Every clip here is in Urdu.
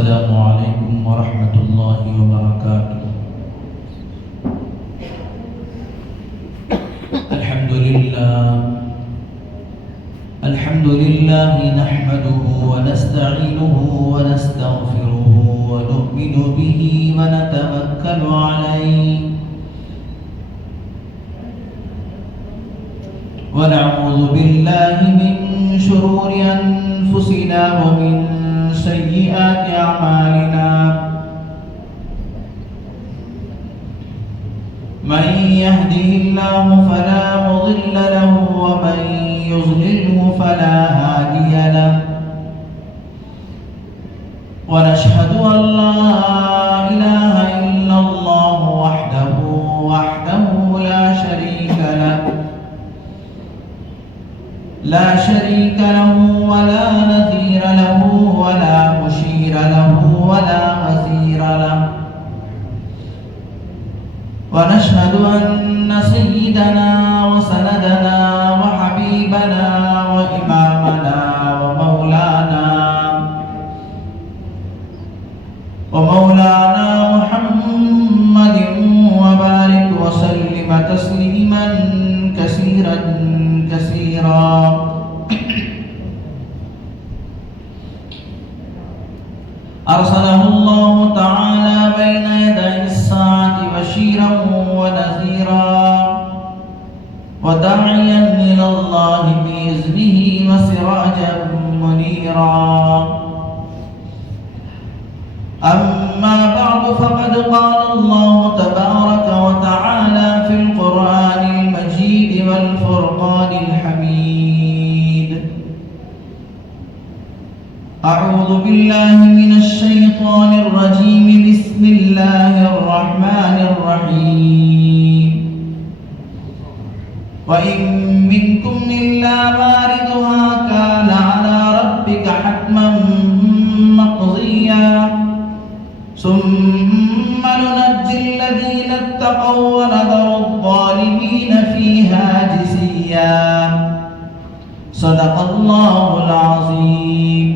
السلام عليكم ورحمة الله وبركاته. الحمد لله نحمده ونستعينه ونستغفره ونؤمن به ونتوكل عليه ونعوذ بالله من شرور أنفسنا ومن سيئات أعمالنا. من يهده الله فلا مضل له ومن يضلله فلا هادي له. ونشهد أن لا إله إلا الله وحده لا شريك له ولا نظير له ولا مشير له ولا وزير له. ونشهد أن سيدنا وسندنا وحبيبنا وإمامنا ومولانا محمد وبارك وسلم تسليما كثيرا أرسله الله تعالى بين يدي الساعة بشيرا ونذيرا وداعيا إلى الله بإذنه وسراجا منيرا. أما بعد فقد قال الله تبارك وتعالى في القرآن المجيد والفرقان الحميد: أعوذ بالله من الشيطان الرجيم. بسم الله الرحمن الرحيم. وإن منكم إلا واردها كان على ربك حتما مقضيا ثم ننجي الذين اتقوا ونذر الظالمين فيها جثيا. صدق الله العظيم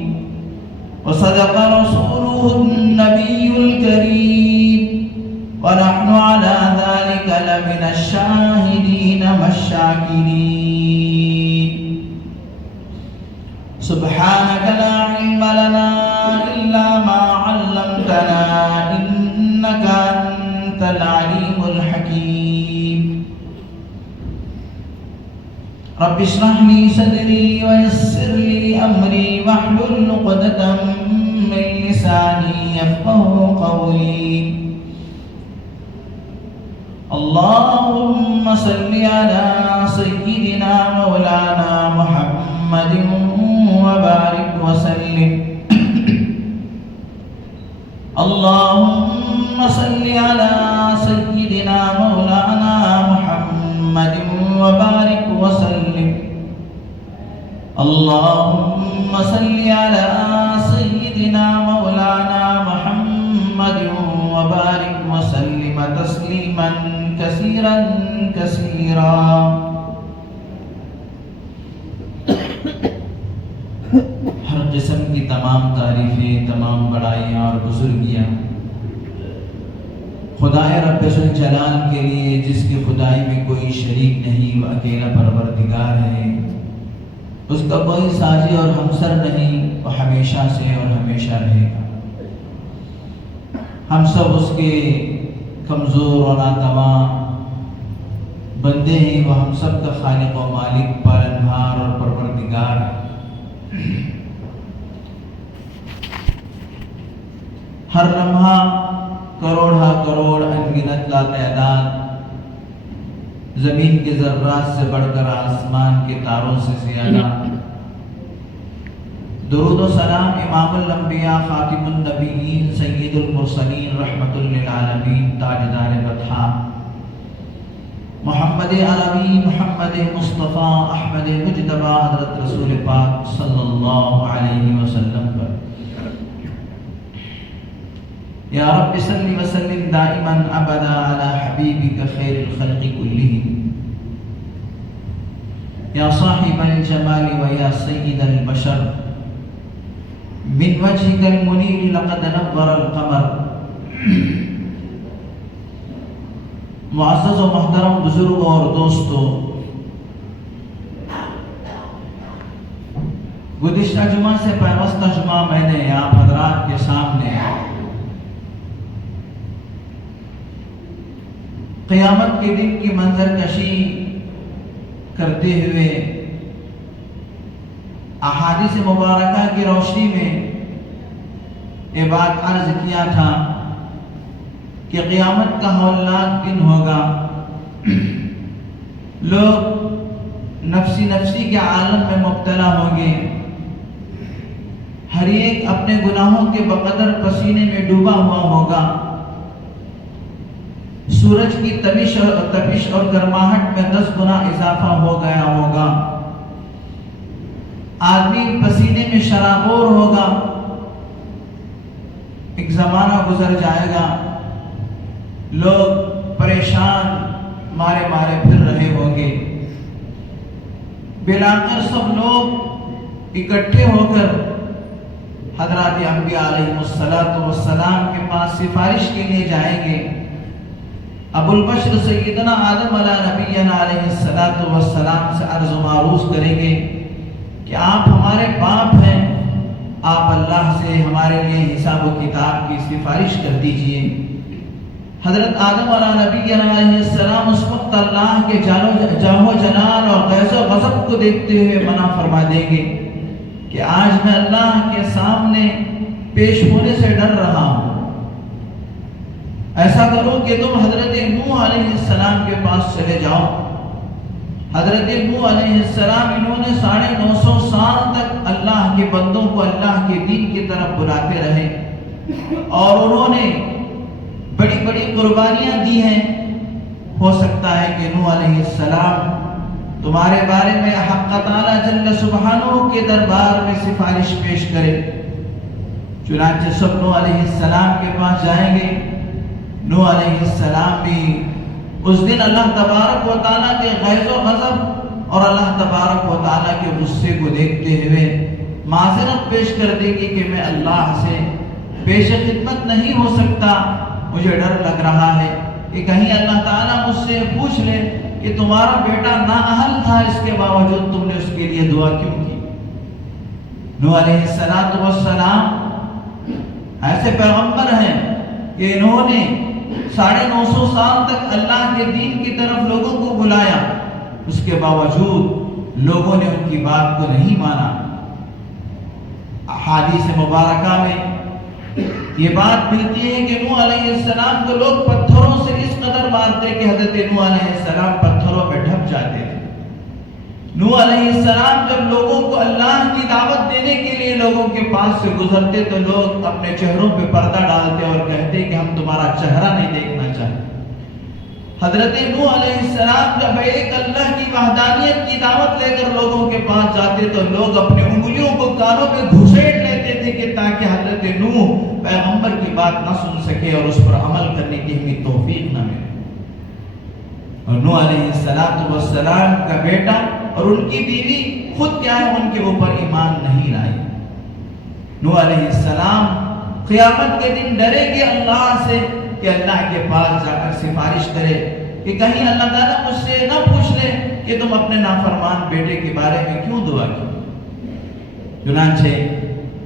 وصدق رسوله النبي الكريم ونحن على ذلك لمن الشاهدين والشاكرين. سبحانك لا علم لنا إلا ما علمتنا إنك أنت العليم الحكيم. رب اشرح لي صدري ويسر لي أمري واحلل عقدة من لساني يفقهوا قولي. اللهم صل على سيدنا مولانا محمد وبارك وسلم. اللهم صل على سيدنا مولانا محمد وبارك وسلم. اللهم صل على سيدنا مولانا محمد وبارك وسلم تسليما كثيرا. ہر قسم کی تمام تعریفیں، تمام بڑائیاں اور بزرگیاں خدائے رب ذوالجلال کے لیے، جس کی خدائی میں کوئی شریک نہیں، وہ اکیلا پروردگار ہے، اس کا کوئی ساجی اور ہمسر نہیں، وہ ہمیشہ سے اور ہمیشہ رہے گا۔ ہم سب اس کے کمزور اور ناتواں بندے ہیں، وہ ہم سب کا خالق و مالک، پالنہار اور پروردگار ہے۔ ہر لمحہ کروڑ انگنت لاتعداد زمین کے ذرات سے بڑھ کر آسمان کے تاروں سے زیادہ درود و سلام امام الانبیاء، خاتم النبیین، سید المرسلین، رحمت للعالمین، تاجدار بطحا، محمد عربی، محمد مصطفیٰ، احمد مجتبی، حضرت رسول پاک صلی اللہ علیہ وسلم پر۔ یا رب صلی وسلم دائما ابدا علی حبیبک خیر الخلق کلہم۔ یا صاحب الجمال و یا سید البشر من وجهك المنير لقد نور القمر. معزز و محترم بزرگوں اور دوستوں، گزشتہ جمعہ سے پیوستہ جمعہ میں نے آپ حضرات کے سامنے قیامت کے دن کی منظر کشی کرتے ہوئے احادیث مبارکہ کی روشنی میں یہ بات عرض کیا تھا کہ قیامت کا ہولناک دن ہوگا. لوگ نفسی نفسی کے عالم میں مبتلا ہوں گے. ہر ایک اپنے گناہوں کے بقدر پسینے میں ڈوبا ہوا ہوگا. سورج کی تپش اور گرماہٹ میں 10 گنا اضافہ ہو گیا ہوگا. آدمی پسینے میں شرابور ہوگا. ایک زمانہ گزر جائے گا، لوگ پریشان مارے مارے پھر رہے ہوں گے. بلاخر سب لوگ اکٹھے ہو کر حضرات انبیاء علیہ السلام کے پاس سفارش کے لیے جائیں گے. ابو البشر سیدنا آدم علیہ نبینا علیہ السلام سے عرض و معروض کریں گے کہ آپ ہمارے باپ ہیں، آپ اللہ سے ہمارے لیے حساب و کتاب کی سفارش کر دیجئے. حضرت آدم علیہ نبینا علیہ السلام اس وقت اللہ کے جاہ و جلال اور غیظ و غضب کو دیکھتے ہوئے منع فرما دیں گے کہ آج میں اللہ کے سامنے پیش ہونے سے ڈر رہا ہوں. ایسا کرو کہ تم حضرت نوح علیہ السلام کے پاس چلے جاؤ. حضرت نوح علیہ السلام انہوں نے 950 سال تک اللہ کے بندوں کو اللہ کے دین کی طرف بلاتے رہے اور انہوں نے بڑی بڑی قربانیاں دی ہیں. ہو سکتا ہے کہ نوح علیہ السلام تمہارے بارے میں حق تعالی جل سبحانہ کے دربار میں سفارش پیش کرے. چنانچہ سب نوح علیہ السلام کے پاس جائیں گے. نوح علیہ السلام بھی اس دن اللہ تبارک و تعالیٰ کے غیظ و غضب اور اللہ تبارک و تعالیٰ کے غصے کو دیکھتے ہوئے معذرت پیش کر دے گی کہ میں اللہ سے پیش خدمت نہیں ہو سکتا. مجھے ڈر لگ رہا ہے کہ کہیں اللہ تعالیٰ مجھ سے پوچھ لے کہ تمہارا بیٹا نااہل تھا، اس کے باوجود تم نے اس کے لیے دعا کیوں کی. نوح علیہ السلام ایسے پیغمبر ہیں کہ انہوں نے 950 سال تک اللہ کے دین کی طرف لوگوں کو بلایا، اس کے باوجود لوگوں نے ان کی بات کو نہیں مانا. احادیث مبارکہ میں یہ بات ملتی ہے کہ نوح علیہ السلام کو لوگ پتھروں سے اس قدر مارتے کہ حضرت نوح علیہ السلام پتھروں پہ ڈھپ جاتے تھے. نوح علیہ السلام جب لوگوں کو اللہ کی دعوت دینے کے لیے لوگوں کے پاس سے گزرتے تو لوگ اپنے چہروں پہ پردہ ڈالتے اور کہتے کہ ہم تمہارا چہرہ نہیں دیکھنا چاہتے. حضرت نوح علیہ السلام جب ایک اللہ کی وحدانیت کی دعوت لے کر لوگوں کے پاس جاتے تو لوگ اپنے انگلیوں کو کانوں پہ گھسیٹ لیتے تھے کہ تاکہ حضرت نوح پیغمبر کی بات نہ سن سکے اور اس پر عمل کرنے کی ہمیں توفیق نہ ملے. اور نوح علیہ السلام کا بیٹا اور ان کی بیوی خود کیا ہے ان کے اوپر ایمان نہیں لائی. نوح علیہ السلام قیامت کے دن ڈرے گے اللہ سے کہ اللہ کے پاس جا کر سفارش کرے کہ کہیں اللہ تعالیٰ مجھ سے نہ پوچھ لے کہ تم اپنے نافرمان بیٹے کے بارے میں کیوں دعا کی. چنانچہ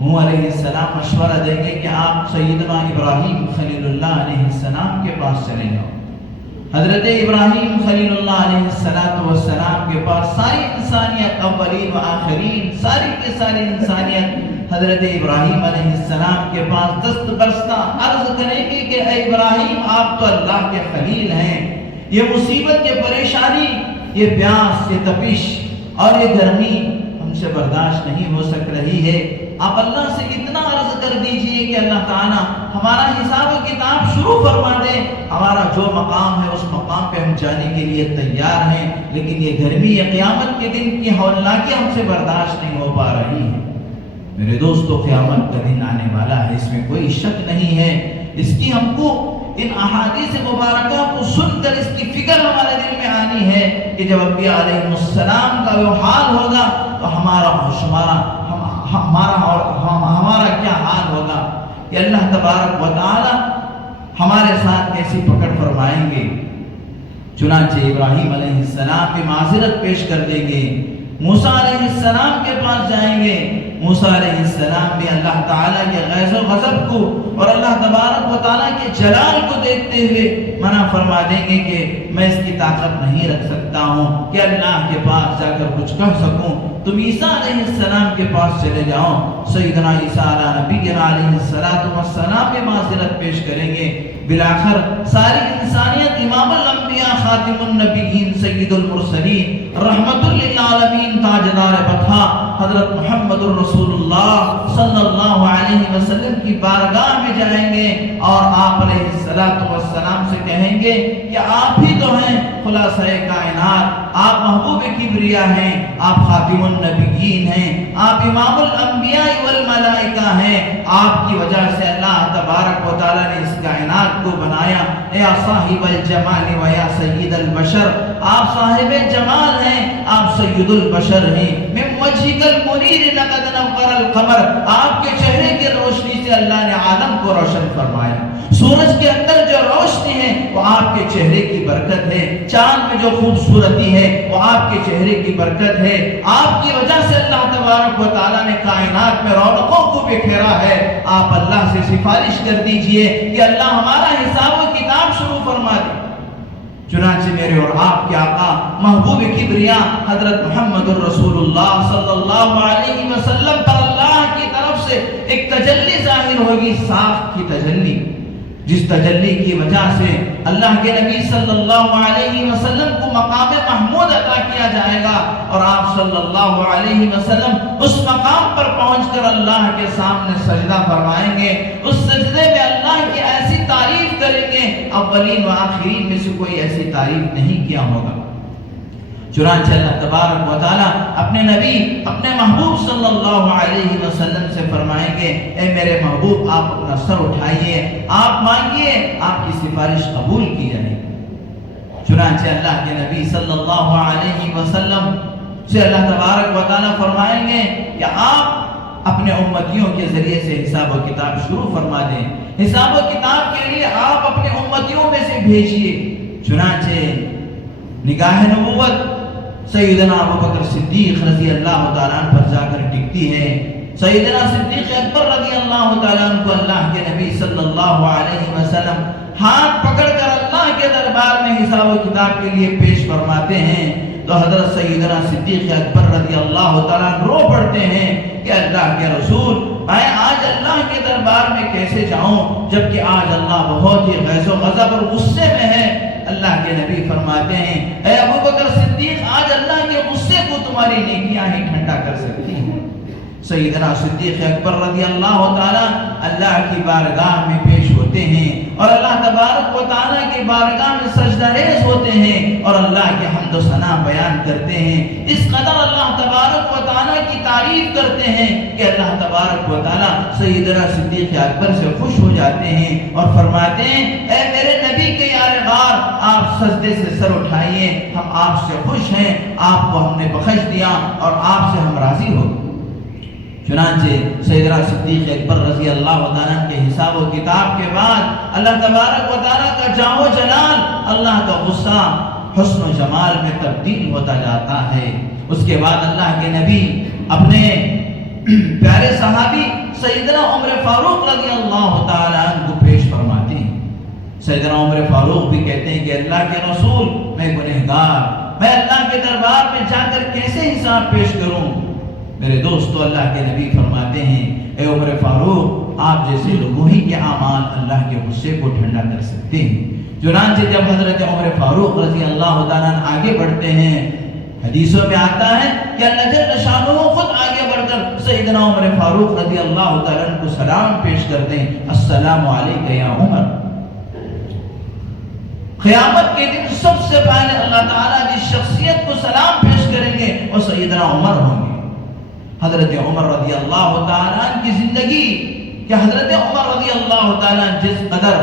نوح علیہ السلام مشورہ دیں گے کہ آپ سیدنا ابراہیم خلیل اللہ علیہ السلام کے پاس چلے جاؤ. حضرت ابراہیم خلیل اللہ علیہ السلام کے پاس ساری انسانیت، اولین و آخرین، ساری کے ساری انسانیت حضرت ابراہیم علیہ السلام کے پاس دست برستہ عرض کریں گے کہ اے ابراہیم آپ تو اللہ کے خلیل ہیں. یہ مصیبت، یہ پریشانی، یہ پیاس، یہ تپش اور یہ گرمی ہم سے برداشت نہیں ہو سک رہی ہے. آپ اللہ سے اتنا عرض کر دیجئے کہ اللہ تعالیٰ ہمارا حساب و کتاب شروع فرما دے. ہمارا جو مقام ہے اس مقام پہ ہم جانے کے لیے تیار ہیں، لیکن یہ گرمی، یہ قیامت کے دن کی ہولناکی ہم سے برداشت نہیں ہو پا رہی ہے. میرے دوستو، قیامت کا دن آنے والا ہے، اس میں کوئی شک نہیں ہے. اس کی ہم کو ان احادیث مبارکہ کو سن کر اس کی فکر ہمارے دل میں آنی ہے کہ جب انبیاء علیہ السلام کا وہ حال ہوگا تو ہمارا کیا حال ہوگا کہ اللہ تبارک و تعالی ہمارے ساتھ کیسی پکڑ فرمائیں گے۔ چنانچہ ابراہیم علیہ السلام بھی معذرت پیش کر دیں گے، موسیٰ علیہ السلام کے پاس جائیں گے، موسیٰ علیہ السلام بھی اللہ تعالیٰ کے غیظ و غضب کو اور اللہ تبارک و تعالیٰ کے جلال کو دیکھتے ہوئے منع فرما دیں گے کہ میں اس کی طاقت نہیں رکھ سکتا ہوں کہ اللہ کے پاس جا کر کچھ کہہ سکوں، تم عیسیٰ علیہ السلام کے پاس چلے جاؤ۔ سیدنا عیسیٰ علیہ السلام بھی معذرت پیش کریں گے۔ بالآخر ساری انسانیت امام الانبیاء خاتم النبیین سید المرسلین رحمت للعالمین تاجدار بطحا حضرت محمد الرسول اللہ صلی اللہ علیہ وسلم کی بارگاہ میں جائیں گے اور آپ علیہ السلام سے کہیں گے کہ آپ ہی تو ہیں خلاصہ کائنات، آپ محبوب کبریا ہیں، آپ خاتم النبیین ہیں، آپ امام الانبیاء والملائکہ ہیں، آپ کی وجہ سے اللہ تبارک و تعالیٰ نے اس کائنات کو بنایا۔ یا صاحب الجمال و یا سید البشر، آپ صاحب جمال ہیں، آپ سید البشر ہیں۔ من وجهك المنیر لقد نور القمر، آپ کے چہرے کی روشنی سے اللہ نے عالم کو روشن فرمایا۔ سورج کے اندر جو روشنی ہے وہ آپ کے چہرے کی برکت ہے، چاند میں جو خوبصورتی ہے وہ آپ کے چہرے کی برکت ہے۔ آپ کی وجہ سے اللہ تبارک و تعالیٰ نے کائنات میں رونقوں کو بکھیرا ہے۔ آپ اللہ سے سفارش کر دیجئے کہ اللہ ہمارا حساب و کتاب شروع فرما دے۔ چنانچہ میرے اور آپ کے آقا محبوب کبریا حضرت محمد الرسول اللہ صلی اللہ علیہ وسلم پر اللہ کی طرف سے ایک تجلی ظاہر ہوگی، صاف کی تجلی، جس تجلی کی وجہ سے اللہ کے نبی صلی اللہ علیہ وسلم کو مقام محمود عطا کیا جائے گا اور آپ صلی اللہ علیہ وسلم اس مقام پر پہنچ کر اللہ کے سامنے سجدہ فرمائیں گے۔ اس سجدے میں اللہ کی ایسی تعریف کریں گے اولین و آخرین میں سے کوئی ایسی تعریف نہیں کیا ہوگا۔ چنانچہ اللہ تبارک و تعالیٰ اپنے نبی اپنے محبوب صلی اللہ علیہ وسلم سے فرمائیں گے اے میرے محبوب آپ اپنا سر اٹھائیے، آپ مانگیے، آپ کی سفارش قبول کی جائے گی۔ چنانچہ اللہ کے نبی صلی اللہ علیہ وسلم سے اللہ تبارک و تعالیٰ فرمائیں گے کہ آپ اپنے امتیوں کے ذریعے سے حساب و کتاب شروع فرما دیں، حساب و کتاب کے لیے آپ اپنے امتیوں میں سے بھیجیے۔ چنانچہ نگاہ نبوت سیدنا ابوبکر صدیق رضی اللہ تعالیٰ عنہ پر جا کر ٹکتی ہے۔ سیدنا صدیق اکبر رضی اللہ تعالیٰ عنہ کو اللہ کے نبی صلی اللہ علیہ وسلم ہاتھ پکڑ کر اللہ کے دربار میں حساب و کتاب کے لیے پیش فرماتے ہیں تو حضرت سیدنا صدیق اکبر رضی اللہ تعالیٰ عنہ رو پڑتے ہیں کہ اللہ کے رسول میں آج اللہ کے دربار میں کیسے جاؤں جبکہ آج اللہ بہت ہی غیظ و غضب اور غصے میں ہے۔ اللہ کے نبی فرماتے ہیں اے ابوبکر صدیق آج اللہ کے غصے کو تمہاری نیکیاں ہی ٹھنڈا کر سکتی ہیں۔ سیدنا صدیق اکبر رضی اللہ تعالیٰ اللہ کی بارگاہ میں پیش ہوتے ہیں اور اللہ تبارک و تعالیٰ کی بارگاہ میں سجدہ ریز ہوتے ہیں اور اللہ کے حمد و ثنا بیان کرتے ہیں۔ اس قدر اللہ تبارک و تعالیٰ کی تعریف کرتے ہیں کہ اللہ تبارک و تعالیٰ سیدنا صدیق اکبر سے خوش ہو جاتے ہیں اور فرماتے ہیں اے میرے نبی کے یار غار آپ سجدے سے سر اٹھائیے، ہم آپ سے خوش ہیں، آپ کو ہم نے بخش دیا اور آپ سے ہم راضی ہو۔ چنانچہ سیدنا صدیق اکبر رضی اللہ تعالیٰ کے حساب و کتاب کے بعد اللہ تبارک و تعالیٰ کا جاہ و جلال، اللہ کا غصہ حسن و جمال میں تبدیل ہوتا جاتا ہے۔ اس کے بعد اللہ کے نبی اپنے پیارے صحابی سیدنا عمر فاروق رضی اللہ تعالیٰ عنہ کو پیش فرماتے ہیں۔ سیدنا عمر فاروق بھی کہتے ہیں کہ اللہ کے رسول میں گنہگار، میں اللہ کے دربار میں جا کر کیسے حساب پیش کروں؟ میرے دوستو اللہ کے نبی فرماتے ہیں اے عمر فاروق آپ جیسے لوگوں ہی کے اعمال اللہ کے غصے کو ٹھنڈا کر سکتے ہیں۔ چنانچہ جب حضرت عمر فاروق رضی اللہ تعالیٰ آگے بڑھتے ہیں حدیثوں میں آتا ہے کہ اللہ جل شانہ خود آگے بڑھ کر سیدنا عمر فاروق رضی اللہ تعالیٰ کو سلام پیش کرتے ہیں السلام علیکہ یا عمر۔ قیامت کے دن سب سے پہلے اللہ تعالیٰ جس شخصیت کو سلام پیش کریں گے وہ سیدنا عمر ہوں گے۔ حضرت عمر رضی اللہ تعالیٰ کی زندگی کہ حضرت عمر رضی اللہ تعالیٰ جس قدر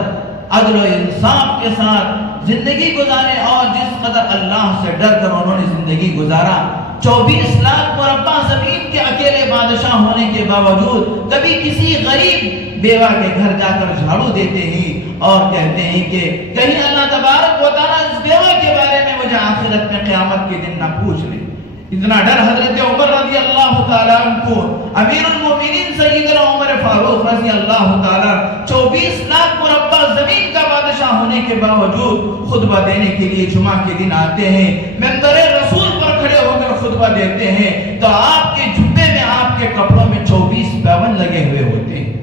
عدل و انصاف کے ساتھ زندگی گزارے اور جس قدر اللہ سے ڈر کر انہوں نے زندگی گزارا، 24 لاکھ مربع زمین کے اکیلے بادشاہ ہونے کے باوجود کبھی کسی غریب بیوہ کے گھر جا کر جھاڑو دیتے ہیں اور کہتے ہیں کہ کہیں اللہ تبارک و تعالیٰ اس بیوہ کے بارے میں مجھے آخرت میں قیامت کے دن نہ پوچھ لے. اتنا ڈر حضرت عمر رضی اللہ تعالیٰ عنہ کو. امیر المومنین سیدنا عمر فاروق رضی اللہ تعالیٰ 24 لاکھ مربع زمین کا بادشاہ ہونے کے باوجود خطبہ دینے کے لیے جمعہ کے دن آتے ہیں, منبر رسول پر کھڑے ہو کر خطبہ دیتے ہیں تو آپ کے جبے میں, آپ کے کپڑوں میں 24 پیون لگے ہوئے ہوتے ہیں.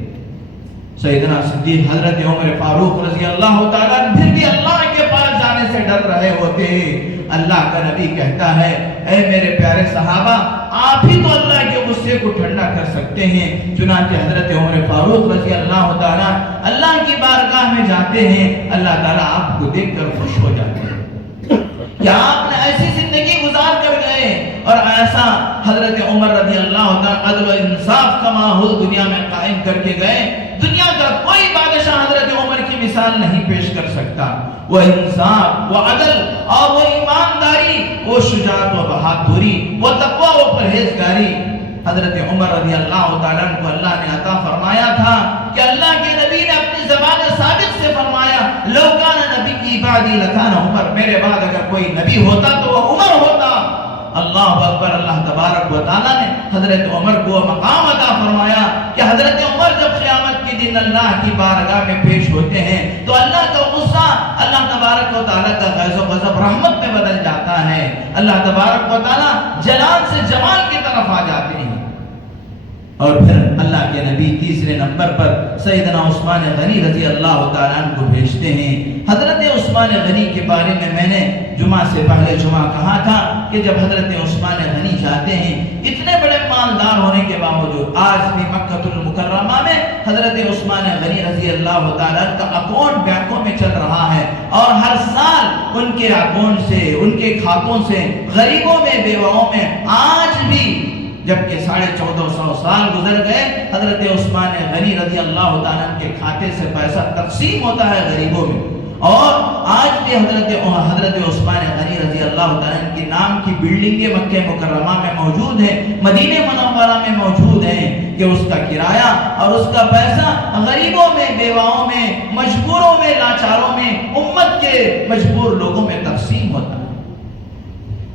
سیدنا صدیق حضرت عمر فاروق رضی اللہ تعالیٰ پھر بھی اللہ کے پاس جانے سے ڈر رہے ہوتے ہیں. اللہ کا نبی کہتا ہے اے میرے پیارے صحابہ, آپ ہی تو اللہ کے غصے کو ٹھنڈا کر سکتے ہیں. چنانچہ حضرت عمر فاروق رضی اللہ تعالیٰ اللہ کی بارگاہ میں جاتے ہیں. اللہ تعالیٰ آپ کو دیکھ کر خوش ہو جاتے ہیں. کیا آپ نے ایسی زندگی گزار کر گئے اور ایسا حضرت عمر رضی اللہ تعالیٰ عدل و انصاف کا ماحول دنیا میں قائم کر کے گئے. دنیا کا کوئی بادشاہ حضرت عمر کی مثال نہیں پیش کر سکتا. وہ انصاف, وہ عدل اور وہ ایمانداری, وہ شجاعت و بہادری, وہ تقوی و پرہیزگاری حضرت عمر رضی اللہ تعالیٰ کو اللہ نے عطا فرمایا تھا کہ اللہ کے نبی نے اپنی زبان صادق سے فرمایا لو کان نبی کی بعدی لکان عمر, میرے بعد اگر کوئی نبی ہوتا تو وہ عمر ہوتا. اللہ اکبر. اللہ تبارک و تعالیٰ نے حضرت عمر کو مقام عطا فرمایا کہ حضرت عمر جب قیامت کے دن اللہ کی بارگاہ میں پیش ہوتے ہیں تو اللہ کا غصہ اللہ تبارک و تعالیٰ کا غیظ و غضب رحمت میں بدل جاتا ہے. اللہ تبارک و تعالیٰ جلال سے جمال کی طرف آ جاتے ہیں. اور پھر اللہ کے نبی تیسرے نمبر پر سیدنا عثمان غنی رضی اللہ تعالیٰ عنہ کو بھیجتے ہیں. حضرت عثمان غنی کے بارے میں نے جمعہ سے پہلے جمعہ کہا تھا کہ جب حضرت عثمان غنی جاتے ہیں اتنے بڑے مالدار ہونے کے باوجود آج بھی مکہ المکرمہ میں حضرت عثمان غنی رضی اللہ تعالیٰ کا اکاؤنٹ بینکوں میں چل رہا ہے اور ہر سال ان کے اکاؤنٹ سے, ان کے کھاتوں سے غریبوں میں, بیواؤں میں آج بھی جبکہ 1450 سال گزر گئے حضرت عثمان غنی رضی اللہ تعالیٰ کے کھاتے سے پیسہ تقسیم ہوتا ہے غریبوں میں. اور آج بھی حضرت عثمان غنی رضی اللہ تعالیٰ کے نام کی بلڈنگیں مکہ مکرمہ میں موجود ہیں, مدینہ منورہ میں موجود ہیں کہ اس کا کرایہ اور اس کا پیسہ غریبوں میں, بیواؤں میں, مجبوروں میں, لاچاروں میں, امت کے مجبور لوگوں میں تقسیم ہوتا ہے.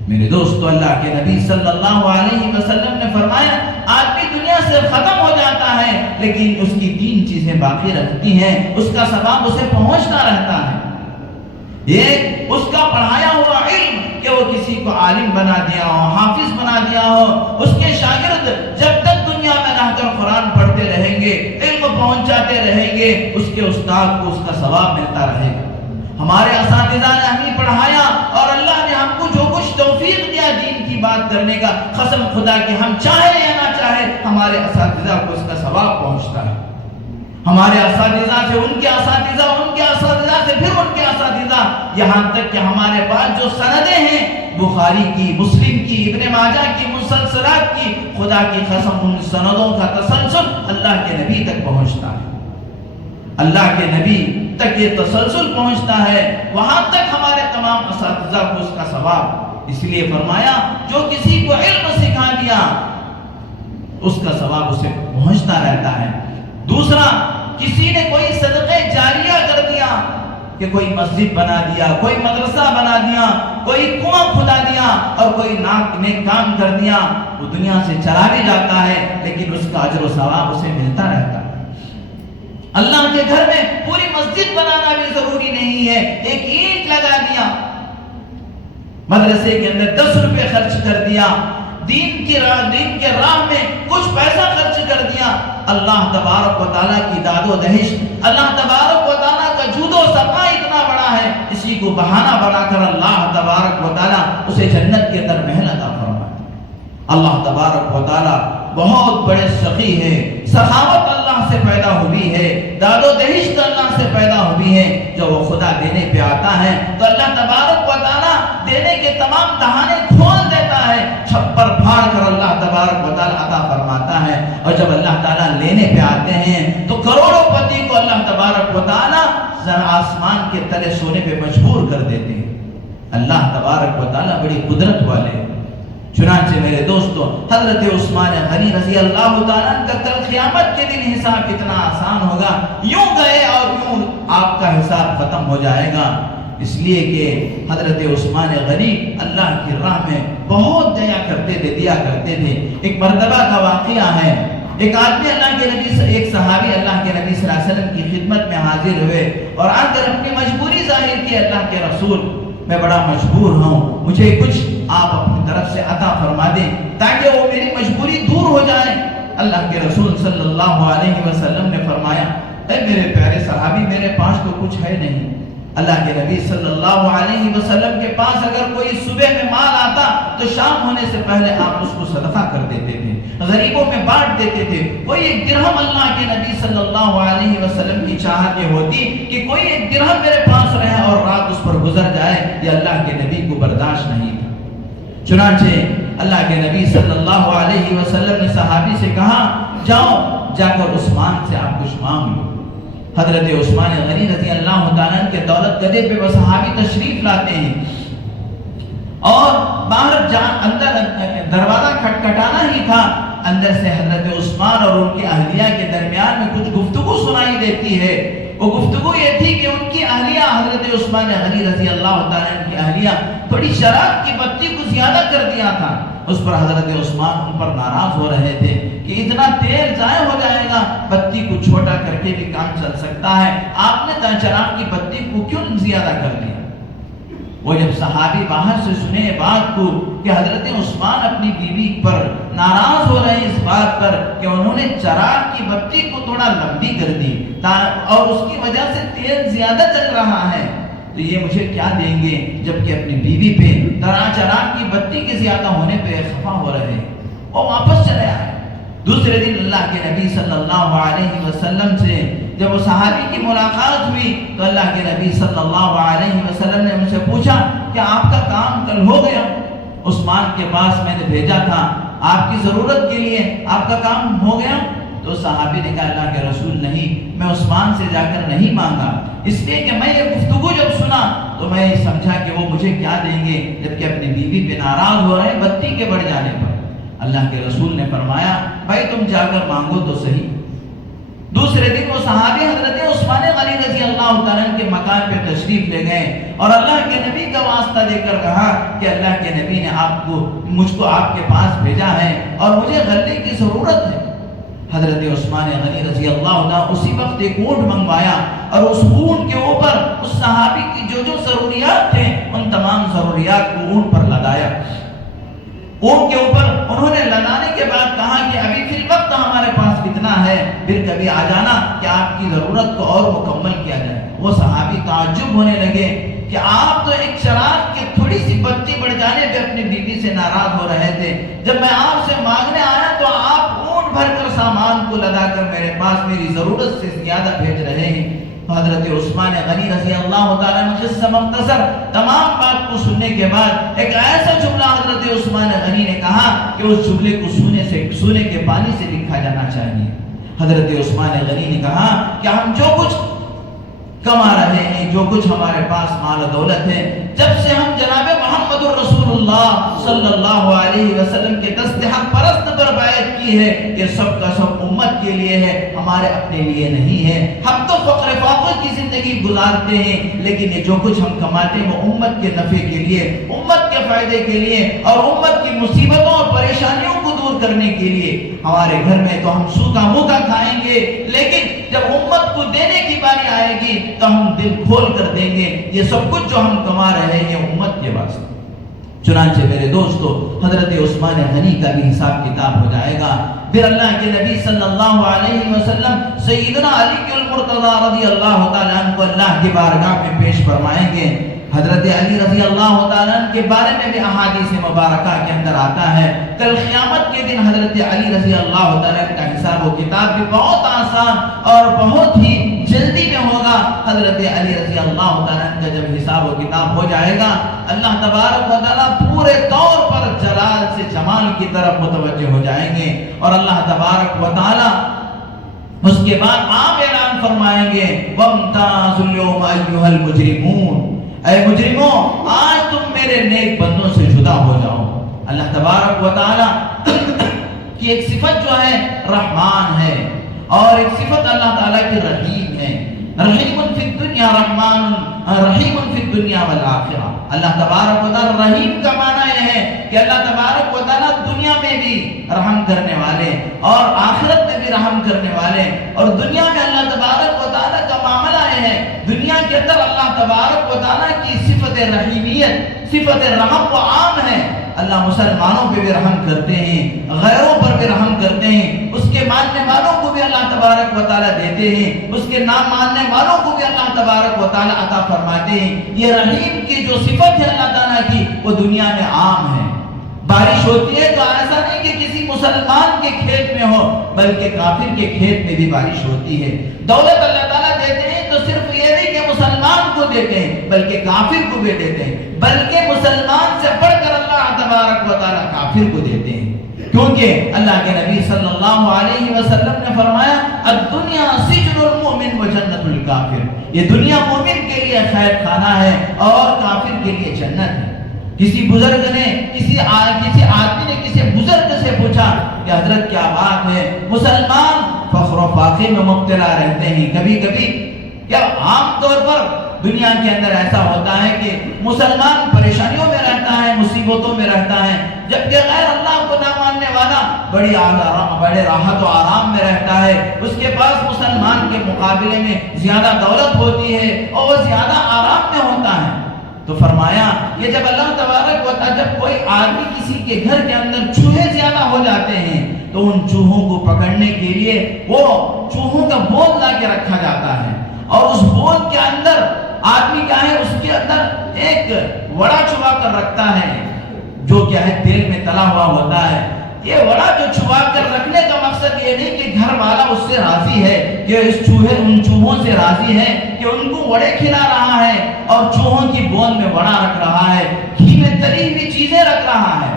میرے دوستو, اللہ کے نبی صلی اللہ علیہ وسلم نے فرمایا آدمی دنیا سے ختم ہو جاتا ہے لیکن اس کی 3 چیزیں باقی رہتی ہیں, اس کا ثواب اسے پہنچتا رہتا ہے. ایک اس کا پڑھایا ہوا علم کہ وہ کسی کو عالم بنا دیا ہو, حافظ بنا دیا ہو, اس کے شاگرد جب تک دنیا میں رہ کر قرآن پڑھتے رہیں گے, علم پہنچاتے رہیں گے, اس کے استاد کو اس کا ثواب ملتا رہے گا. ہمارے اساتذہ نے ہمیں پڑھایا اور اللہ نے ہم کو جو کچھ توفیق دیا دین کی بات کرنے کا, قسم خدا کہ ہم چاہے یا نہ چاہے ہمارے اساتذہ کو اس کا ثواب پہنچتا ہے. ہمارے اساتذہ سے ان کے اساتذہ, ان کے اساتذہ سے پھر ان کے اساتذہ, یہاں تک کہ ہمارے پاس جو سندیں ہیں بخاری کی, مسلم کی, ابن ماجہ کی, مسلسلات کی, خدا کی قسم ان سندوں کا تسلسل اللہ کے نبی تک پہنچتا ہے. اللہ کے نبی تک یہ تسلسل پہنچتا ہے, وہاں تک ہمارے تمام اساتذہ کو اس کا ثواب. اس لیے فرمایا جو کسی کو علم سکھا دیا اس کا ثواب اسے پہنچتا رہتا ہے. دوسرا, کسی نے کوئی صدقہ جاریہ کر دیا کہ کوئی مسجد بنا دیا, کوئی مدرسہ بنا دیا, کوئی کنواں کھدا دیا اور کوئی نیک کام کر دیا, وہ دنیا سے چلا بھی جاتا ہے لیکن اس کا اجر و ثواب اسے ملتا رہتا ہے. اللہ کے گھر میں پوری مسجد بنانا بھی ضروری نہیں ہے, ایک اینٹ لگا دیا, مدرسے کے اندر 10 روپے خرچ کر دیا, دین کے راہ میں کچھ پیسہ خرچ کر دیا, اللہ تبارک و تعالیٰ کی داد و دہش, اللہ تبارک و تعالیٰ کا جود و صفا اتنا بڑا ہے, اسی کو بہانہ بنا کر اللہ تبارک و تعالیٰ اسے جنت کے اندر محل عطا فرماتا ہے. اللہ تبارک و تعالیٰ بہت بڑے سخی ہے, سخاوت اللہ سے پیدا ہوئی ہے, داد و دہشت اللہ سے پیدا ہوئی ہے. جب وہ خدا دینے پہ آتا ہے تو اللہ تبارک و تعالیٰ دینے کے تمام دہانے کھول دیتا ہے, چھپر پھاڑ کر اللہ تبارک و تعالیٰ عطا فرماتا ہے. اور جب اللہ تعالیٰ لینے پہ آتے ہیں تو کروڑوں پتی کو اللہ تبارک و تعالیٰ آسمان کے تلے سونے پہ مجبور کر دیتے ہیں. اللہ تبارک و تعالیٰ بڑی قدرت والے. چنانچہ میرے دوستو حضرت عثمان غنی رضی اللہ تعالیٰ کا کل قیامت کے دن حساب اتنا آسان ہوگا، یوں گئے اور یوں آپ کا حساب ختم ہو جائے گا، اس لیے کہ حضرت عثمان غنی اللہ کی راہ میں بہت دیا کرتے تھے، دیا کرتے تھے۔ ایک مرتبہ کا واقعہ ہے، ایک آدمی اللہ کے نبی ایک صحابی اللہ کے نبی صلی اللہ علیہ وسلم کی خدمت میں حاضر ہوئے اور آ کر اپنی مجبوری ظاہر کی، اللہ کے رسول میں بڑا مجبور ہوں، مجھے کچھ آپ اپنی طرف سے عطا فرما دیں تاکہ وہ میری مجبوری دور ہو جائے۔ اللہ کے رسول صلی اللہ علیہ وسلم نے فرمایا، اے میرے پیارے صحابی، میرے پاس تو کچھ ہے نہیں۔ اللہ کے نبی صلی اللہ علیہ وسلم کے پاس اگر کوئی صبح میں مال آتا تو شام ہونے سے پہلے آپ اس کو صدقہ کر دیتے تھے، غریبوں میں بانٹ دیتے تھے۔ کوئی ایک درہم اللہ کے نبی صلی اللہ علیہ وسلم کی چاہت یہ ہوتی کہ کوئی ایک درہم میرے پاس رہے اور رات اس پر گزر جائے، یہ اللہ کے نبی کو برداشت نہیں تھا۔ چنانچہ اللہ کے نبی صلی اللہ علیہ وسلم نے صحابی سے کہا، جاؤ جا کر عثمان سے آپ کچھ مانگ لو۔ حضرت عثمان غنی رضی اللہ تعالیٰ کے دولت گدے پہ وہ صحابی تشریف لاتے ہیں اور باہر اندر دروازہ کھٹکھٹانا ہی تھا، اندر سے حضرت عثمان اور ان کی اہلیہ کے درمیان میں کچھ گفتگو سنائی دیتی ہے۔ وہ گفتگو یہ تھی کہ ان کی اہلیہ حضرت عثمان غنی رضی اللہ تعالیٰ کی اہلیہ تھوڑی شراب کی بتی کو زیادہ کر دیا تھا۔ اس پر حضرت عثمان ان پر ناراض ہو رہے تھے کہ اتنا تیل ضائع ہو جائے گا، بتی کو چھوٹا کر کے بھی کام چل سکتا ہے، آپ نے شراب کی بتی کو کیوں زیادہ کر دیا؟ وہ جب صحابی باہر سے سنے بات کو کہ حضرت عثمان اپنی بیوی پر ناراض ہو رہے ہیں اس بات پر کہ انہوں نے چراغ کی بتی کو تھوڑا لمبی کر دی اور اس کی وجہ سے تیل زیادہ چل رہا ہے، تو یہ مجھے کیا دیں گے، جبکہ اپنی بیوی پہ چراغ کی بتی کے زیادہ ہونے پہ خفا ہو رہے ہیں۔ وہ واپس چلے آئے۔ دوسرے دن اللہ کے نبی صلی اللہ علیہ وسلم سے جب وہ صحابی کی ملاقات ہوئی تو اللہ کے نبی صلی اللہ علیہ وسلم نے ان سے پوچھا کہ آپ کا کام کل ہو گیا؟ عثمان کے پاس میں نے بھیجا تھا آپ کی ضرورت کے لیے، آپ کا کام ہو گیا؟ تو صحابی نے کہا، اللہ کے رسول نہیں، میں عثمان سے جا کر نہیں مانگا، اس لیے کہ میں یہ گفتگو جب سنا تو میں سمجھا کہ وہ مجھے کیا دیں گے، جبکہ اپنی بیوی پہ ناراض ہو رہے ہیں بتی کے بڑھ جانے پر۔ اللہ کے رسول نے فرمایا، بھائی تم جا کر مانگو تو صحیح۔ دوسرے دن وہ صحابی حضرت عثمان غنی رضی اللہ تعالیٰ کے مکان پہ تشریف لے گئے اور اللہ کے نبی کا واسطہ دے کر کہا کہ اللہ کے نبی نے مجھ کو آپ کے پاس بھیجا ہے اور مجھے غلے کی ضرورت ہے۔ حضرت عثمان غنی رضی اللہ عنہ اسی وقت ایک اونٹ منگوایا اور اس اونٹ کے اوپر اس صحابی کی جو ضروریات تھے ان تمام ضروریات کو اونٹ پر لدایا۔ اونٹ کے اوپر انہوں نے لدانے کے بعد کہا کہ ابھی فی الوقت ہمارے پاس اتنا ہے، پھر کبھی آ جانا کہ آپ کی ضرورت کو اور مکمل کیا جائے۔ وہ صحابی تعجب ہونے لگے کہ آپ تو ایک چراغ کی تھوڑی سی بتی بڑھ جانے پہ اپنی بیوی سے ناراض ہو رہے تھے، جب میں آپ سے مانگنے آیا تو آپ اونٹ بھر کر سامان کو لدا کر میرے پاس میری ضرورت سے زیادہ بھیج رہے ہیں۔ حضرت عثمان غنی رضی اللہ تعالیٰ عنہ قصہ مختصر تمام بات کو سننے کے بعد ایک ایسا جملہ حضرت عثمان غنی نے کہا کہ اس جملے کو سونے کے پانی سے لکھا جانا چاہیے۔ حضرت عثمان غنی نے کہا کہ ہم جو کچھ کما رہے ہیں، جو کچھ ہمارے پاس مال و دولت ہے، جب سے ہم جناب محمد الرسول اللہ صلی اللہ علیہ وسلم کے دست حق پرست پر بیعت کی ہے، یہ سب کا سب امت کے لیے ہے، ہمارے اپنے لیے نہیں ہے۔ ہم تو فقر فاقہ کی زندگی گزارتے ہیں، لیکن یہ جو کچھ ہم کماتے ہیں وہ امت کے نفع کے لیے، امت کے فائدے کے لیے اور امت کی مصیبتوں اور پریشانیوں کو دور کرنے کے لیے۔ ہمارے گھر میں تو ہم سوکھا موکھا کھائیں گے، لیکن جب امت کو دینے کی باری آئے گی تو ہم دل کھول کر دیں گے۔ یہ سب کچھ جو ہم کما رہے ہیں امت کے واسطے۔ چنانچہ میرے دوستو حضرت عثمان غنی کا بھی حساب کتاب ہو جائے گا۔ پھر اللہ کے نبی صلی اللہ علیہ وسلم سیدنا علی المرتضی رضی اللہ تعالیٰ عنہ کو اللہ کی بارگاہ میں پیش فرمائیں گے۔ حضرت علی رضی اللہ تعالیٰ عنہ کے بارے میں بھی احادیث مبارکہ کے اندر آتا ہے، کل قیامت کے دن حضرت علی رضی اللہ تعالیٰ عنہ کا حساب و کتاب بھی بہت آسان اور بہت ہی جلدی میں ہوگا۔ حضرت علی رضی اللہ تعالیٰ عنہ کا جب حساب و کتاب ہو جائے گا، اللہ تبارک و تعالیٰ پورے طور پر جلال سے جمال کی طرف متوجہ ہو جائیں گے اور اللہ تبارک و تعالیٰ اس کے بعد عام اعلان فرمائیں گے، وَامْتَازُوا الْيَوْمَ أَيُّهَا الْمُجْرِمُونَ، اے مجرموں آج تم میرے نیک بندوں سے جدا ہو جاؤ۔ اللہ تبارک و تعالی کی ایک صفت جو ہے رحمان ہے، اور ایک صفت اللہ تعالیٰ کی رحیم ہے۔ رحیم فی الدنیا رحمان رحیم فی الدنیا والآخرہ۔ اللہ تبارک و تعالیٰ رحیم کا معنی یہ ہے کہ اللہ تبارک و تعالیٰ دنیا میں بھی رحم کرنے والے اور آخرت میں بھی رحم کرنے والے، اور دنیا میں اللہ تبارک و تعالیٰ کا معاملہ یہ ہے، دنیا کے اندر اللہ تبارک و تعالیٰ کی صفت رحیمیت، صفت رحم و عام ہے۔ اللہ مسلمانوں پہ بھی رحم کرتے ہیں، غیروں پر بھی رحم کرتے ہیں، اس کے ماننے والوں کو بھی اللہ تبارک و تعالیٰ دیتے ہیں، اس کے نام ماننے والوں کو بھی اللہ تبارک و تعالیٰ عطا فرماتے ہیں۔ یہ رحیم کی جو صفت ہے اللہ تعالیٰ کی، وہ دنیا میں عام ہے۔ بارش ہوتی ہے تو ایسا نہیں کہ کسی مسلمان کے کھیت میں ہو، بلکہ کافر کے کھیت میں بھی بارش ہوتی ہے۔ دولت اللہ تعالیٰ دیتے ہیں تو صرف یہ نہیں کہ مسلمان کو دیتے ہیں، بلکہ کافر کو بھی دیتے ہیں، بلکہ مسلمان سے بڑھ کر اللہ تبارک و تعالیٰ کافر کو دیتے ہیں، کیونکہ اللہ کے نبی صلی اللہ علیہ وسلم نے فرمایا الدنیا سجن المؤمن و جنت الکافر، یہ دنیا مومن کے لیے خیر خانہ ہے اور کافر کے لیے جنت ہے۔ کسی بزرگ نے کسی آدمی نے کسی بزرگ سے پوچھا کہ حضرت کیا بات ہے، مسلمان فخر و فاخر میں مبتلا رہتے ہیں، کبھی کبھی یا عام طور پر دنیا کے اندر ایسا ہوتا ہے کہ مسلمان پریشانیوں میں رہتا ہے، مصیبتوں میں رہتا ہے، جبکہ غیر اللہ کو نہ ماننے والا بڑے راحت و آرام میں رہتا ہے، اس کے پاس مسلمان کے مقابلے میں زیادہ دولت ہوتی ہے اور وہ زیادہ آرام میں ہوتا ہے۔ تو فرمایا یہ جب اللہ تبارک و تعالیٰ جب کوئی آدمی کسی کے گھر کے اندر چوہے زیادہ ہو جاتے ہیں تو ان چوہوں کو پکڑنے کے لیے وہ چوہوں کا بول لا کے رکھا جاتا ہے، اور اس بول کے اندر آدمی کیا ہے، اس کے اندر ایک وڑا چھپا کر رکھتا ہے جو کیا ہے تیل میں تلا ہوا ہوتا ہے۔ یہ وڑا جو چھپا کر رکھنے کا مقصد یہ نہیں کہ گھر والا اس سے راضی ہے، کہ اس ان چوہوں سے راضی ہے کہ ان کو وڑے کھلا رہا ہے اور چوہوں کی بول میں وڑا رکھ رہا ہے، گھی میں تلی ہوئی چیزیں رکھ رہا ہے۔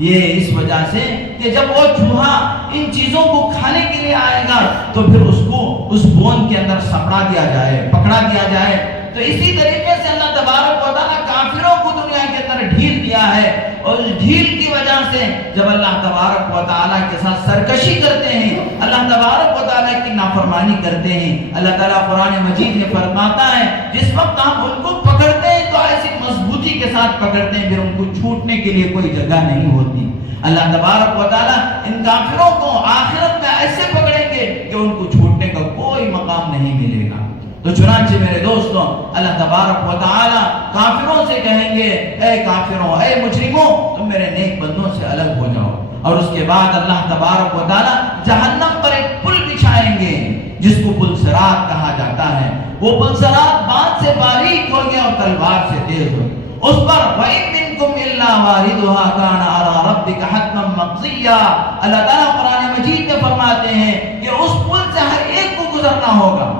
یہ اس وجہ سے کہ جب وہ چوہا ان چیزوں کو کھانے کے لیے آئے گا تو پھر اس کو اس بون کے اندر سپڑا دیا جائے، پکڑا دیا جائے۔ تو اسی طریقے سے اللہ تبارک و تعالیٰ کافروں کو دنیا کے اندر ڈھیل دیا ہے، اور اس ڈھیل کی وجہ سے جب اللہ تبارک و تعالیٰ کے ساتھ سرکشی کرتے ہیں، اللہ تبارک و تعالیٰ کی نافرمانی کرتے ہیں، اللہ تعالیٰ قرآن مجید میں فرماتا ہے جس وقت ہم ان کو پکڑتے ہیں تو ایسی مضبوطی کے ساتھ پکڑتے ہیں، پھر ان کو چھوٹنے کے لیے کوئی جگہ نہیں ہوتی۔ اللہ تبارک و تعالیٰ ان کافروں کو آخرت میں ایسے پکڑیں گے کہ ان کو چھوٹنے کا کوئی مقام نہیں ملے گا۔ تو چنانچہ میرے دوستوں اللہ تبارک و تعالیٰ کافروں سے کہیں گے اے کافروں، اے مجرموں، تم میرے نیک بندوں سے الگ ہو جاؤ، اور اس کے بعد اللہ تبارک و تعالیٰ جہنم پر ایک پل بچھائیں گے جس کو پل صراط کہا جاتا ہے۔ وہ پل صراط بات سے باریک ہوگی اور تلوار سے تیز ہوگی، اس پر وَإِن مِّنكُمْ إِلَّا وَارِدُهَا كَانَ عَلَىٰ رَبِّكَ حَتْمًا مَّقْضِيًّا۔ اللہ تعالیٰ قرآن مجید میں فرماتے ہیں کہ اس پل سے ہر ایک کو گزرنا ہوگا،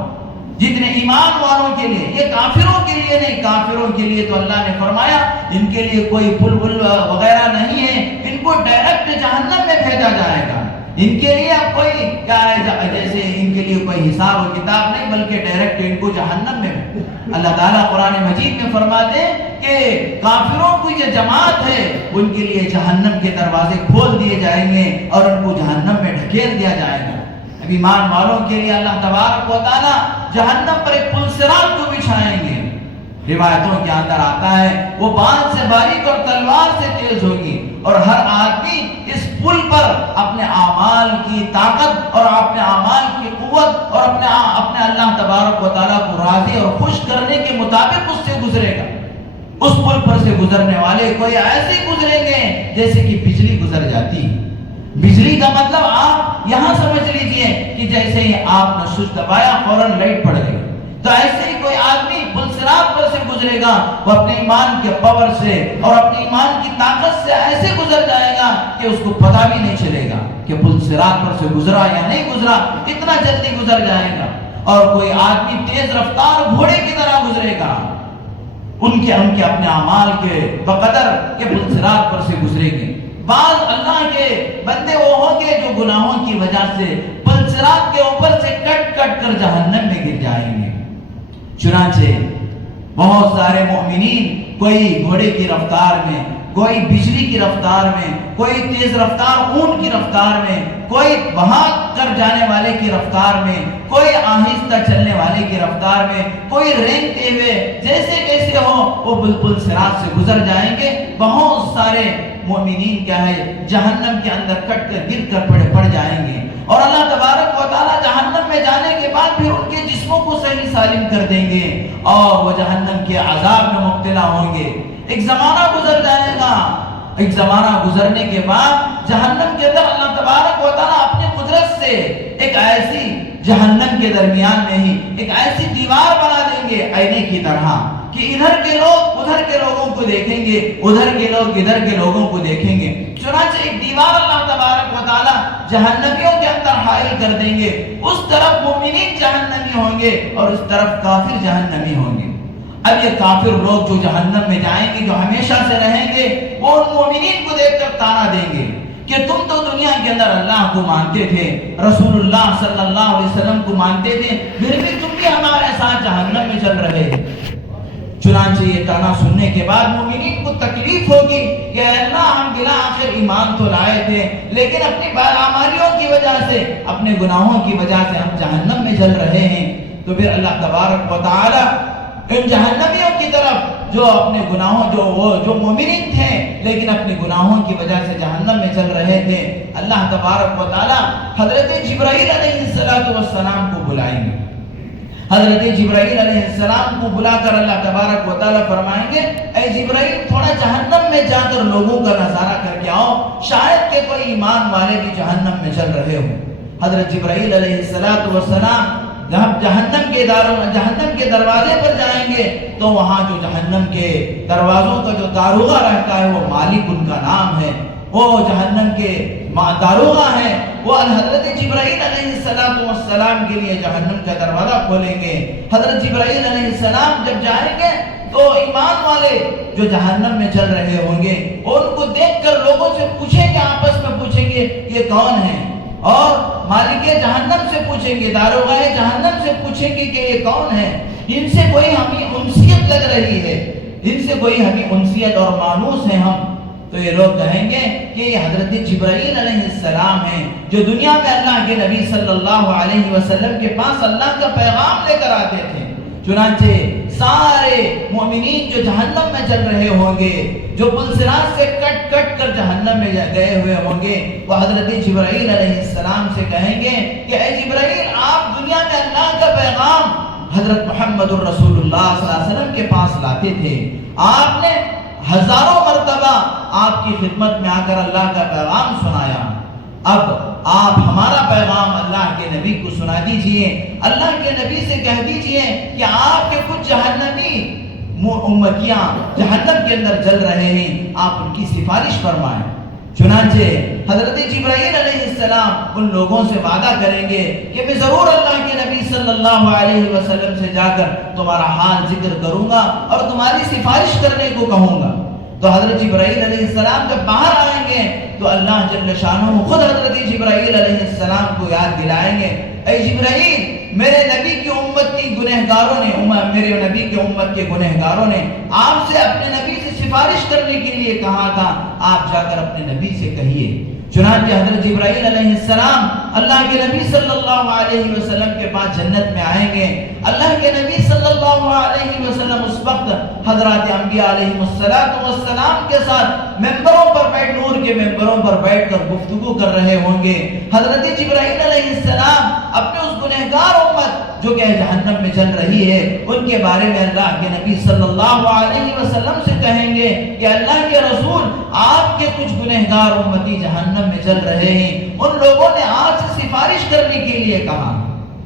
جتنے ایمان والوں کے لیے، یہ کافروں کے لیے نہیں، کافروں کے لیے تو اللہ نے فرمایا ان کے لیے کوئی پل وغیرہ نہیں ہے، ان کو ڈائریکٹ جہنم میں بھیجا جائے گا، ان کے لیے اب کوئی کیا ہے، جیسے ان کے لیے کوئی حساب و کتاب نہیں، بلکہ ڈائریکٹ ان کو جہنم میں۔ اللہ تعالیٰ قرآن مجید میں فرماتے ہیں کہ کافروں کو یہ جماعت ہے ان کے لیے جہنم کے دروازے کھول دیے جائیں گے اور ان کو جہنم میں ڈھکیل دیا جائے گا۔ ایمان والوں کے لیے اللہ تبارک و تعالیٰ جہنم پر ایک پل صراط کو بچھائیں گے۔ روایتوں کے اندر آتا ہے وہ بات سے باریک اور تلوار سے تیز ہوگی، اور ہر آدمی اس پل پر اپنے اعمال کی طاقت اور اپنے اعمال کی قوت اور اپنے اللہ تبارک و تعالیٰ کو راضی اور خوش کرنے کے مطابق اس سے گزرے گا۔ اس پل پر سے گزرنے والے کوئی ایسے گزریں گے جیسے کہ بجلی گزر جاتی ہے۔ بجلی کا مطلب آپ یہاں سمجھ لیجئے کہ جیسے ہی آپ نے سوئچ دبایا فوراً لائٹ پڑ گئی، تو ایسے ہی کوئی آدمی پل صراط پر سے گزرے گا، وہ اپنے ایمان کے پاور سے اور اپنے ایمان کی طاقت سے ایسے گزر جائے گا کہ اس کو پتہ بھی نہیں چلے گا کہ پل صراط پر سے گزرا یا نہیں گزرا، اتنا جلدی گزر جائے گا۔ اور کوئی آدمی تیز رفتار گھوڑے کی طرح گزرے گا، ان کے اپنے اعمال کے بقدر کے پل صراط پر سے گزرے گے۔ بعض اللہ کے بندے وہ ہوں گے جو گناہوں کی وجہ سے پل صراط کے اوپر سے کٹ کر جہنم میں گر جائیں گے۔ چنانچہ بہت سارے مومنین کوئی گھوڑے کی رفتار میں، کوئی بجلی کی رفتار میں، کوئی تیز رفتار اونٹ کی رفتار میں، کوئی بھاگ کر جانے والے کی رفتار میں، کوئی آہستہ چلنے والے کی رفتار میں، کوئی رینگتے ہوئے، جیسے کیسے ہو وہ بالکل صراط سے گزر جائیں گے۔ بہت سارے مومنین کیا ہے جہنم کے اندر کٹ کر گر کر پڑ جائیں گے، اور اللہ تبارک و تعالیٰ جہنم میں جانے کے بعد پھر ان کے جسموں کو صحیح سالم کر دیں گے اور وہ جہنم کے عذاب میں مبتلا ہوں گے۔ ایک زمانہ گزر جائے گا، ایک زمانہ گزرنے کے بعد جہنم کے اندر اللہ تبارک و تعالیٰ اپنی قدرت سے ایک ایسی جہنم کے درمیان میں ہی ایک ایسی دیوار بنا دیں گے آئینے کی طرح کہ ادھر کے لوگ ادھر کے لوگوں کو دیکھیں گے، ادھر کے لوگ ادھر کے لوگوں کو دیکھیں گے۔ چنانچہ ایک دیوار اللہ تبارک و تعالیٰ جہنمیوں کے اندر حائل کر دیں گے، اس طرف مومنین جہنمی ہوں گے اور اس طرف کافر جہنمی ہوں گے۔ اب یہ کافر لوگ جو جہنم میں جائیں گے، جو ہمیشہ سے رہیں گے، وہ ان مومنین کو دیکھ کر طعنہ دیں گے کہ تم تو دنیا کے اندر اللہ کو مانتے تھے، رسول اللہ صلی اللہ علیہ وسلم کو مانتے تھے، پھر بھی تم بھی ہمارے ساتھ جہنم میں چل رہے ہیں۔ چنانچہ یہ طعنہ سننے کے بعد مومنین کو تکلیف ہوگی کہ اللہ ہم بلا آخر ایمان تو لائے تھے، لیکن اپنی بدعمالیوں کی وجہ سے، اپنے گناہوں کی وجہ سے ہم جہنم میں چل رہے ہیں۔ تو پھر اللہ تبارک و تعالی ان جہنمیوں کی طرف جو اپنے گناہوں جو مومنین تھے لیکن اپنے گناہوں کی وجہ سے جہنم میں چل رہے تھے، اللہ تبارک و تعالی حضرت جبرائیل علیہ السلام کو بلائیں گے۔ حضرت جبرائیل علیہ السلام کو بلا کر اللہ تبارک و تعالیٰ فرمائیں گے، اے جبرائیل تھوڑا جہنم میں جا کر لوگوں کا نظارہ کر کے آؤ، شاید کہ کوئی ایمان والے بھی جہنم میں چل رہے ہوں۔ حضرت جبرائیل علیہ السلام جب جہنم کے دروازے پر جائیں گے تو وہاں جو جہنم کے دروازوں کا جو داروغہ رہتا ہے وہ مالک ان کا نام ہے، وہ جہنم کے داروغہ ہیں، وہ حضرت جبرائیل علیہ السلام کے لیے جہنم کا دروازہ کھولیں گے۔ حضرت جبرائیل علیہ السلام جب جائیں گے تو ایمان والے جو جہنم میں چل رہے ہوں گے ان کو دیکھ کر لوگوں سے پوچھیں گے، آپس میں پوچھیں گے یہ کون ہے، اور مالک جہنم سے پوچھیں گے، داروغہ جہنم سے پوچھیں گے کہ یہ کون ہے، ان سے کوئی ہمیں انسیت لگ رہی ہے، ان سے کوئی ہمیں انسیت اور مانوس ہیں ہم۔ تو یہ لوگ کہیں گے کہ یہ حضرت جبرائیل علیہ السلام ہیں جو دنیا میں اللہ کے نبی صلی اللہ علیہ وسلم کے پاس اللہ کا پیغام لے کر آتے تھے۔ چنانچہ سارے مومنین جو جہنم میں چل رہے ہوں گے، جو پلسرات سے کٹ کٹ کر جہنم میں گئے ہوئے ہوں گے، وہ حضرت جبرائیل علیہ السلام سے کہیں گے کہ اے جبرائیل آپ دنیا میں اللہ کا پیغام حضرت محمد الرسول اللہ صلی اللہ علیہ وسلم کے پاس لاتے تھے، آپ نے ہزاروں مرتبہ آپ کی خدمت میں آ کر اللہ کا پیغام سنایا، اب آپ ہمارا پیغام اللہ کے نبی کو سنا دیجئے، اللہ کے نبی سے کہہ دیجئے کہ آپ کے کچھ جہنمی امتیاں جہنم کے اندر جل رہے ہیں، آپ ان کی سفارش فرمائیں۔ چنانچہ حضرت جبرائیل علیہ السلام ان لوگوں سے وعدہ کریں گے کہ میں ضرور اللہ کے نبی صلی اللہ علیہ وسلم سے جا کر تمہارا حال ذکر کروں گا اور تمہاری سفارش کرنے کو کہوں گا۔ تو حضرت جبرائیل علیہ السلام جب باہر آئیں گے تو اللہ جل شانہ خود حضرت جبرائیل علیہ السلام کو یاد دلائیں گے، اے جبرائیل میرے نبی کی امت کی گنہگاروں نے میرے نبی کی امت کے گنہگاروں نے آپ سے اپنے نبی سے سفارش کرنے کے لیے کہا تھا، آپ جا کر اپنے نبی سے کہیے۔ چنانچہ حضرت جبرائیل علیہ السلام اللہ کے نبی صلی اللہ علیہ وسلم کے پاس جنت میں آئیں گے۔ اللہ کے نبی صلی اللہ علیہ وسلم اس وقت حضرات انبیاء علیہ السلام کے ساتھ ممبروں پر بیٹھ نور کے ممبروں پر بیٹھ کر گفتگو کر رہے ہوں گے۔ حضرت جبرائیل علیہ السلام اپنے اس گنہگار امت جو کہ جہنم میں چل رہی ہے ان کے بارے میں اللہ کے نبی صلی اللہ علیہ وسلم سے کہیں گے کہ اللہ کے رسول آپ کے کچھ گنہگار امتی جہنم میں چل رہے ہیں، ان لوگوں نے آپ سے سفارش کرنے کے لیے کہا۔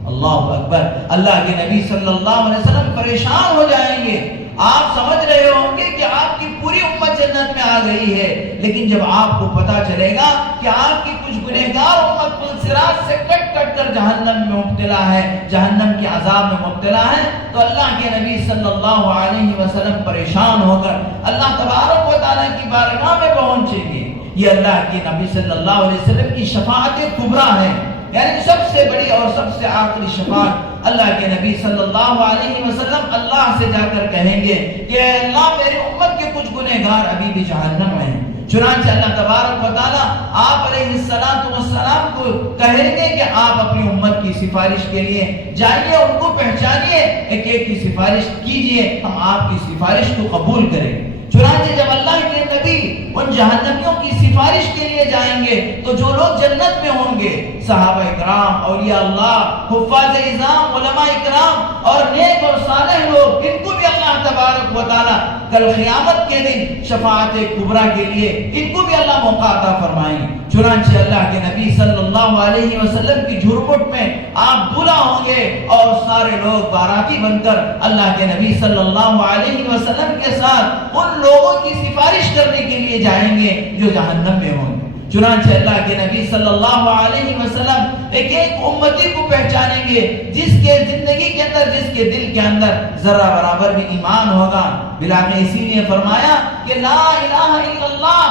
اللہ اکبر، اللہ کے نبی صلی اللہ علیہ وسلم پریشان ہو جائیں گے۔ آپ سمجھ رہے ہوں گے کہ آپ کی پوری امت جنت میں آ گئی ہے، لیکن جب آپ کو پتا چلے گا کہ آپ کی کچھ گنہگار امت پلسرات سے کٹ کٹ کر جہنم میں مبتلا ہے، جہنم کے عذاب میں مبتلا ہے، تو اللہ کے نبی صلی اللہ علیہ وسلم پریشان ہو کر اللہ تبارک و تعالیٰ کی بارگاہ میں پہنچیں گے۔ یہ اللہ کے نبی صلی اللہ علیہ وسلم کی شفاعت کبریٰ ہے، یعنی سب سے بڑی اور سب سے آخری شفاعت اللہ کے نبی صلی اللہ علیہ وسلم اللہ سے جا کر کہیں گے کہ اے اللہ میری امت کے کچھ گنہگار ابھی بھی جہنم میں ہیں۔ چنانچہ اللہ تبارک و تعالیٰ آپ علیہ السلام کو کہیں گے کہ آپ اپنی امت کی سفارش کے لیے جائیے، ان کو پہچانیے، ایک ایک کی سفارش کیجئے، ہم آپ کی سفارش کو قبول کریں۔ چنانچہ جب اللہ کے نبی ان جہنمیوں کی سفارش کے لیے جائیں گے تو جو لوگ جنت میں ہوں گے، صحابہ اکرام، اولیاء اللہ، حفاظ اعظام، علماء اکرام اور نیک اور صالح لوگ، ان کو بھی اللہ تبارک و تعالیٰ کل قیامت کے دن شفاعت کبریٰ کے لیے ان کو بھی اللہ موقع عطا فرمائیں گے۔ چنانچہ اللہ کے نبی صلی اللہ علیہ وسلم کی جھرمٹ میں آپ دولہا ہوں گے اور سارے لوگ باراتی بن کر اللہ کے نبی صلی اللہ علیہ وسلم کے ساتھ ان لوگوں کی سفارش کرنے کے لیے جائیں گے جو جہنم میں ہوں گے۔ چنانچہ اللہ کے نبی صلی اللہ علیہ وسلم ایک ایک امتی کو پہچانیں گے جس کے زندگی کے اندر، جس کے دل کے اندر ذرہ برابر بھی ایمان ہوگا۔ بلال نے اسی لیے فرمایا کہ لا الہ الا اللہ،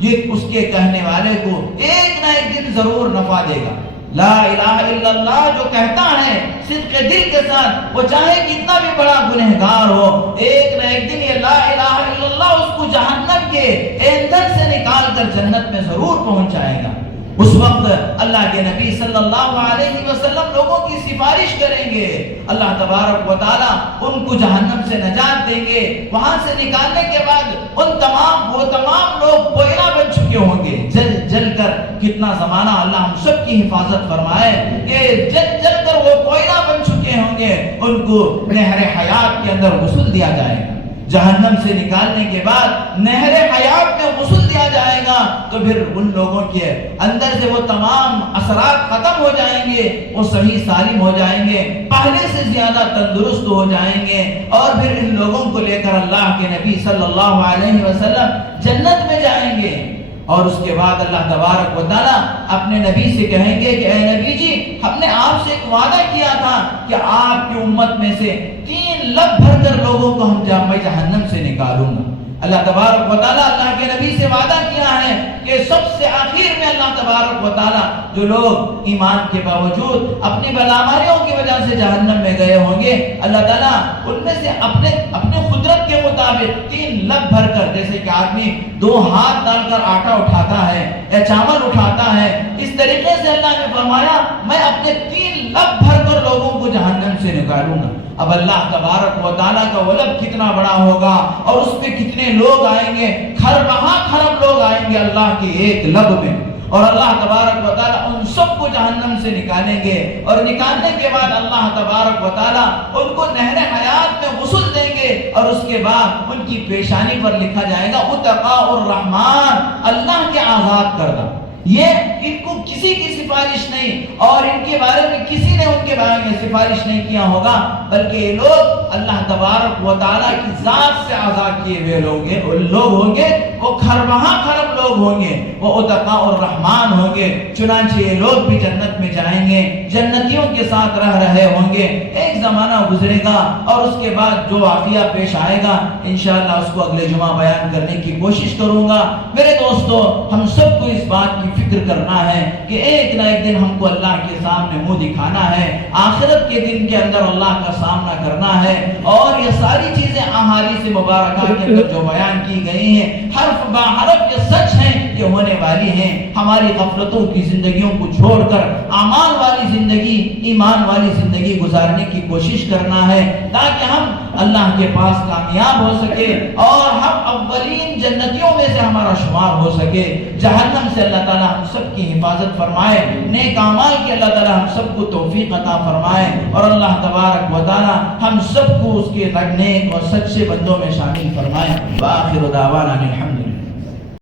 یہ اس کے کہنے والے کو ایک نہ ایک دن ضرور نفع دے گا۔ لا الہ الا اللہ جو کہتا ہے صدق دل کے ساتھ، وہ چاہے کتنا بھی بڑا گنہگار ہو، ایک نہ ایک دن یہ لا الہ الا اللہ اس کو جہنم کے ایندھن سے نکال کر جنت میں ضرور پہنچائے گا۔ اس وقت اللہ کے نبی صلی اللہ علیہ وسلم لوگوں کی سفارش کریں گے، اللہ تبارک و تعالیٰ ان کو جہنم سے نجات دیں گے۔ وہاں سے نکالنے کے بعد وہ تمام لوگ کوئلہ بن چکے ہوں گے، جل جل کر۔ کتنا زمانہ اللہ ہم سب کی حفاظت فرمائے کہ جل جل کر وہ کوئلہ بن چکے ہوں گے، ان کو نہر حیات کے اندر غسل دیا جائے گا۔ جہنم سے نکالنے کے بعد نہر حیات میں غسل دیا جائے گا تو پھر ان لوگوں کے اندر سے وہ تمام اثرات ختم ہو جائیں گے، وہ صحیح سالم ہو جائیں گے، پہلے سے زیادہ تندرست ہو جائیں گے، اور پھر ان لوگوں کو لے کر اللہ کے نبی صلی اللہ علیہ وسلم جنت میں جائیں گے۔ اور اس کے بعد اللہ تبارک و تعالیٰ اپنے نبی سے کہیں گے کہ اے نبی جی، ہم نے آپ سے ایک وعدہ کیا تھا کہ آپ کی امت میں سے 3 لب بھر کر لوگوں کو میں جہنم سے نکالوں گا۔ اللہ تبارک و تعالیٰ اللہ کے نبی سے وعدہ کیا ہے کہ سب سے آخر میں اللہ تبارک و تعالیٰ جو لوگ ایمان کے باوجود اپنی بدعمالیوں کی وجہ سے جہنم میں گئے ہوں گے، اللہ تعالیٰ ان میں سے اپنے قدرت کے مطابق 3 لب بھر کر، جیسے کہ آدمی 2 ہاتھ ڈال کر آٹا اٹھاتا ہے یا چاول اٹھاتا ہے، اس طریقے سے اللہ نے فرمایا میں اپنے 3 لب بھر کر لوگوں کو جہنم سے نکالوں گا۔ اب اللہ تبارک و تعالیٰ کا وہ لب کتنا بڑا ہوگا اور اس پہ کتنے لوگ آئیں گے، خرب لوگ آئیں گے اللہ کے ایک لب میں، اور اللہ تبارک و تعالیٰ ان سب کو جہنم سے نکالیں گے، اور نکالنے کے بعد اللہ تبارک و تعالیٰ ان کو نہر حیات میں غسل دیں گے، اور اس کے بعد ان کی پیشانی پر لکھا جائے گا اتقاء الرحمن، اللہ کے آزاد کردہ۔ یہ ان کو کسی کی سفارش نہیں، اور ان کے بارے میں کسی نے ان کے بارے میں سفارش نہیں کیا ہوگا، بلکہ یہ لوگ اللہ تبارک و تعالیٰ کی ذات سے آزاد کیے ہوئے لوگ ہوں گے، وہ خرب لوگ ہوں گے، وہ اتقاء الرحمن ہوں گے۔ چنانچہ یہ لوگ بھی جنت میں جائیں گے، جنتیوں کے ساتھ رہ رہے ہوں گے۔ ایک زمانہ گزرے گا اور اس کے بعد جو واقعہ پیش آئے گا انشاءاللہ اس کو اگلے جمعہ بیان کرنے کی کوشش کروں گا۔ میرے دوستو، ہم سب کو اس بات کی فکر کرنا ہے کہ ایک نہ ایک دن ہم کو اللہ کے سامنے منہ دکھانا ہے، آخرت کے دن کے اندر اللہ کا سامنا کرنا ہے، اور یہ ساری چیزیں احادیث مبارکہ کے اندر جو بیان کی گئی ہیں حرف با حرف یہ سچ ہیں، یہ ہونے والی ہیں۔ ہماری غفلتوں کی زندگیوں کو چھوڑ کر اعمال والی زندگی، ایمان والی زندگی گزارنے کی کوشش کرنا ہے تاکہ ہم اللہ کے پاس کامیاب ہو سکے اور ہم اولین جنتیوں میں سے ہمارا شمار ہو سکے۔ جہنم سے اللہ تعالیٰ ہم سب کی حفاظت فرمائے، نیک اعمال کی اللہ تعالیٰ ہم سب کو توفیق عطا فرمائے، اور اللہ تبارک و تعالیٰ ہم سب کو اس کے نیک اور سچے بندوں میں شامل فرمائے۔ وآخر دعوانا الحمدللہ۔